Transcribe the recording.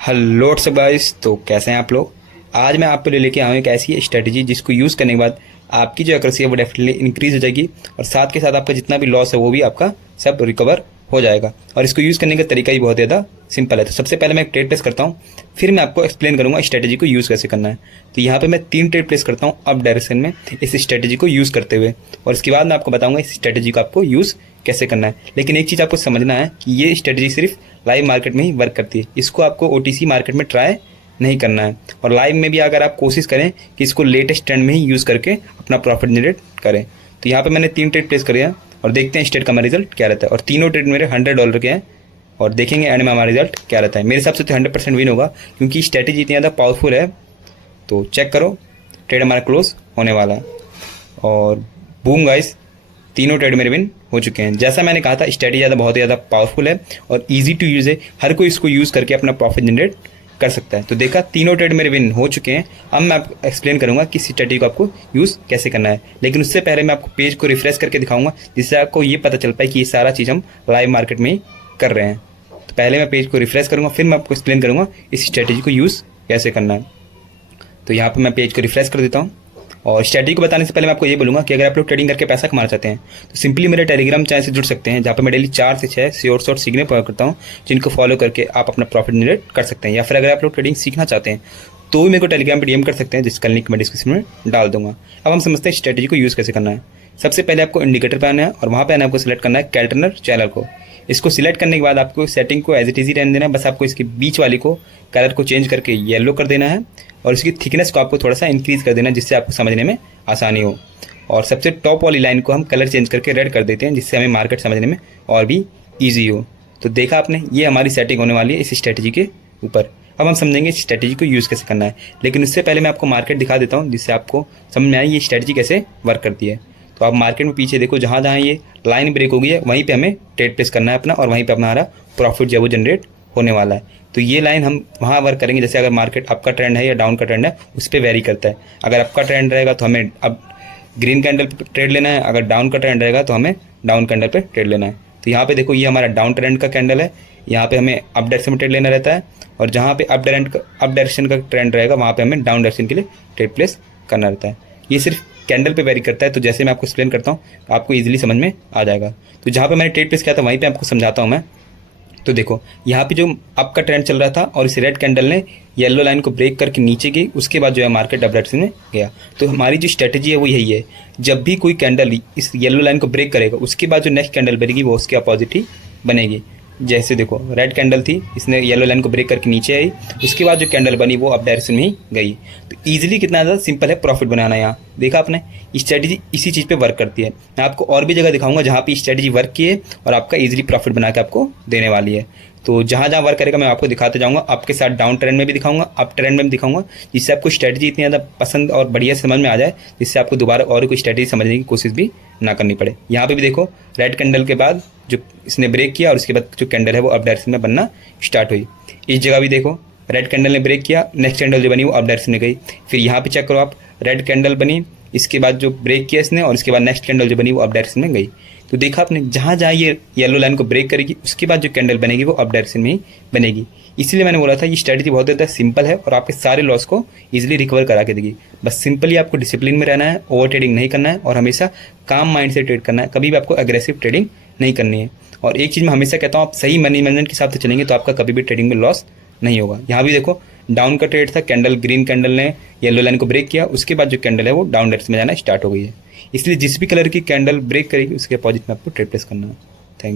Hello सब guys, तो कैसे हैं आप लोग। आज मैं आपके लिए लेके आया हूं एक ऐसी स्ट्रेटजी जिसको यूज़ करने के बाद आपकी जो एक्यूरेसी है वो डेफिनेटली इंक्रीज हो जाएगी और साथ के साथ आपका जितना भी लॉस है वो भी आपका सब रिकवर हो जाएगा। और इसको यूज़ करने का तरीका ही बहुत ज़्यादा सिंपल है। तो सबसे पहले मैं एक ट्रेड प्लेस करता हूँ, फिर मैं आपको एक्सप्लेन करूँगा स्ट्रेटजी को यूज़ कैसे करना है। तो यहाँ पे मैं 3 ट्रेड प्लेस करता हूँ अप डायरेक्शन में इस स्ट्रेटजी को यूज़ करते हुए, और इसके बाद मैं आपको बताऊँगा इस स्ट्रेटजी को आपको यूज़ कैसे करना है। लेकिन एक चीज़ आपको समझना है कि ये स्ट्रेटजी सिर्फ लाइव मार्केट में ही वर्क करती है, इसको आपको ओटीसी मार्केट में ट्राई नहीं करना है। और लाइव में भी अगर आप कोशिश करें कि इसको लेटेस्ट ट्रेंड में ही यूज़ करके अपना प्रॉफिट जनरेट करें। तो यहाँ पे मैंने 3 ट्रेड प्लेस करे हैं और देखते हैं स्टेट का हमारा रिजल्ट क्या रहता है। और तीनों ट्रेड मेरे $100 के हैं और देखेंगे एंड में हमारा रिजल्ट क्या रहता है। मेरे हिसाब से तो 100% विन होगा क्योंकि स्ट्रेटजी इतनी ज़्यादा पावरफुल है। तो चेक करो, ट्रेड हमारा क्लोज होने वाला है और बूम गाइस, तीनों ट्रेड मेरे विन हो चुके हैं। जैसा मैंने कहा था स्ट्रेटजी बहुत ज़्यादा पावरफुल है और ईजी टू यूज़ है, हर कोई इसको यूज़ करके अपना प्रॉफिट जनरेट कर सकता है। तो देखा, तीनों ट्रेड मेरे विन हो चुके हैं। अब मैं आपको एक्सप्लेन करूंगा कि स्ट्रेटजी को आपको यूज़ कैसे करना है, लेकिन उससे पहले मैं आपको पेज को रिफ्रेश करके दिखाऊंगा जिससे आपको ये पता चल पाए कि ये सारा चीज़ हम लाइव मार्केट में ही कर रहे हैं। तो पहले मैं पेज को रिफ्रेश करूँगा, फिर मैं आपको एक्सप्लेन करूँगा इस स्ट्रेटजी को यूज़ कैसे करना है। तो यहाँ पर मैं पेज को रिफ्रेश कर देता हूँ और स्ट्रेटजी को बताने से पहले मैं आपको ये बोलूँगा कि अगर आप लोग ट्रेडिंग करके पैसा कमाना चाहते हैं तो सिंपली मेरे टेलीग्राम चैनल से जुड़ सकते हैं, जहाँ पे मैं डेली 4 से 6 शॉर्ट सिग्नल प्रोवाइड करता हूँ जिनको फॉलो करके आप अपना प्रॉफिट जनरेट कर सकते हैं। या फिर अगर आप लोग ट्रेडिंग सीखना चाहते हैं तो भी मेरे को टेलीग्राम पर डीएम कर सकते हैं, जिसका लिंक मैं डिस्क्रिप्शन में डाल दूंगा। अब हम समझते हैं स्ट्रेटजी को यूज़ कैसे करना है। सबसे पहले आपको इंडिकेटर पे आना है और वहाँ पे आना आपको सिलेक्ट करना है कैल्टनर चैनल को। इसको सिलेक्ट करने के बाद आपको सेटिंग को एज इट इजी रहने देना है, बस आपको इसकी बीच वाली को कलर को चेंज करके येलो कर देना है और इसकी थिकनेस को आपको थोड़ा सा इंक्रीज़ कर देना है जिससे आपको समझने में आसानी हो। और सबसे टॉप वाली लाइन को हम कलर चेंज करके रेड कर देते हैं जिससे हमें मार्केट समझने में और भी ईजी हो। तो देखा आपने, ये हमारी सेटिंग होने वाली है इस स्ट्रेटजी के ऊपर। अब हम समझेंगे इस स्ट्रेटजी को यूज़ कैसे करना है, लेकिन उससे पहले मैं आपको मार्केट दिखा देता हूँ जिससे आपको समझ में आए ये स्ट्रेटजी कैसे वर्क करती है। तो आप मार्केट में पीछे देखो, जहाँ जहाँ ये लाइन ब्रेक हो गई है वहीं पे हमें ट्रेड प्लेस करना है अपना, और वहीं पे हमारा प्रॉफिट जो है वो जनरेट होने वाला है। तो ये लाइन हम वहाँ वर्क करेंगे जैसे अगर मार्केट अप का ट्रेंड है या डाउन का ट्रेंड है उस पर वेरी करता है। अगर अप का ट्रेंड रहेगा तो हमें अब ग्रीन कैंडल पे ट्रेड लेना है, अगर डाउन का ट्रेंड रहेगा तो हमें डाउन कैंडल पे ट्रेड लेना है। तो यहाँ पे देखो, ये हमारा डाउन ट्रेंड का कैंडल है, यहाँ पे हमें अप डायरेक्शन में ट्रेड लेना रहता है, और जहाँ पे अप डायरेक्शन का ट्रेंड रहेगा वहाँ पे हमें डाउन डायरेक्शन के लिए ट्रेड प्लेस करना रहता है। ये सिर्फ कैंडल पे वेरी करता है। तो जैसे मैं आपको एक्सप्लेन करता हूँ आपको इजीली समझ में आ जाएगा। तो जहाँ पे मैंने ट्रेड प्लेस किया था वहीं पे आपको समझाता हूँ मैं। तो देखो, यहाँ पे जो अप का ट्रेंड चल रहा था और इस रेड कैंडल ने येलो लाइन को ब्रेक करके नीचे गई, उसके बाद जो है मार्केट अप डायरेक्शन में गया। तो हमारी जो स्ट्रेटजी है वो यही है, जब भी कोई कैंडल इस येलो लाइन को ब्रेक करेगा उसके बाद जो नेक्स्ट कैंडल बनेगी वो उसके अपोजिट ही बनेगी। जैसे देखो, रेड कैंडल थी, इसने येलो लाइन को ब्रेक करके नीचे आई, उसके बाद जो कैंडल बनी वो अप डायरेक्शन में ही गई। तो ईजिली कितना ज़्यादा सिंपल है प्रॉफिट बनाना। यहाँ देखा आपने, स्ट्रेटजी इसी चीज़ पे वर्क करती है। मैं आपको और भी जगह दिखाऊंगा जहाँ पे स्ट्रेटजी वर्क की है और आपका ईजिली प्रॉफिट बना के आपको देने वाली है। तो जहाँ जहाँ वर्क करेगा मैं आपको दिखाते जाऊँगा, आपके साथ डाउन ट्रेंड में भी दिखाऊंगा, अप ट्रेंड में भी दिखाऊंगा, जिससे आपको स्ट्रेटजी इतनी ज़्यादा पसंद और बढ़िया समझ में आ जाए जिससे आपको दोबारा और कोई स्ट्रेटजी समझने की कोशिश भी ना करनी पड़े। यहाँ पे भी देखो, रेड कैंडल के बाद जो इसने ब्रेक किया और उसके बाद जो कैंडल है वो अप डायरेक्शन में बनना स्टार्ट हुई। इस जगह भी देखो, रेड कैंडल ने ब्रेक किया, नेक्स्ट कैंडल जो बनी वो अप डायरेक्शन में गई। फिर यहाँ पे चेक करो आप, रेड कैंडल बनी, इसके बाद जो ब्रेक किया इसने और इसके बाद नेक्स्ट कैंडल जो बनी वो अप डायरेक्शन में गई। तो देखा आपने, जहाँ जहाँ ये येलो लाइन को ब्रेक करेगी उसके बाद जो कैंडल बनेगी वो अप डायरेक्शन में ही बनेगी। इसीलिए मैंने बोला था ये स्ट्रेटजी बहुत ज़्यादा सिंपल है और आपके सारे लॉस को इजीली रिकवर करा के देगी। बस सिंपली आपको डिसिप्लिन में रहना है, ओवर ट्रेडिंग नहीं करना है और हमेशा काम माइंड से ट्रेड करना है। कभी भी आपको एग्रेसिव ट्रेडिंग नहीं करनी है। और एक चीज़ मैं हमेशा कहता हूँ, आप सही मनी मैनेजमेंट के हिसाब से चलेंगे तो आपका कभी भी ट्रेडिंग में लॉस नहीं होगा। यहाँ भी देखो, डाउन का ट्रेड था, कैंडल ग्रीन कैंडल ने येलो लाइन को ब्रेक किया, उसके बाद जो कैंडल है वो डाउन डायरेक्शन में जाना स्टार्ट हो गई है। इसलिए जिस भी कलर की कैंडल ब्रेक करेगी उसके अपोजिट में आपको ट्रेड प्लेस करना है।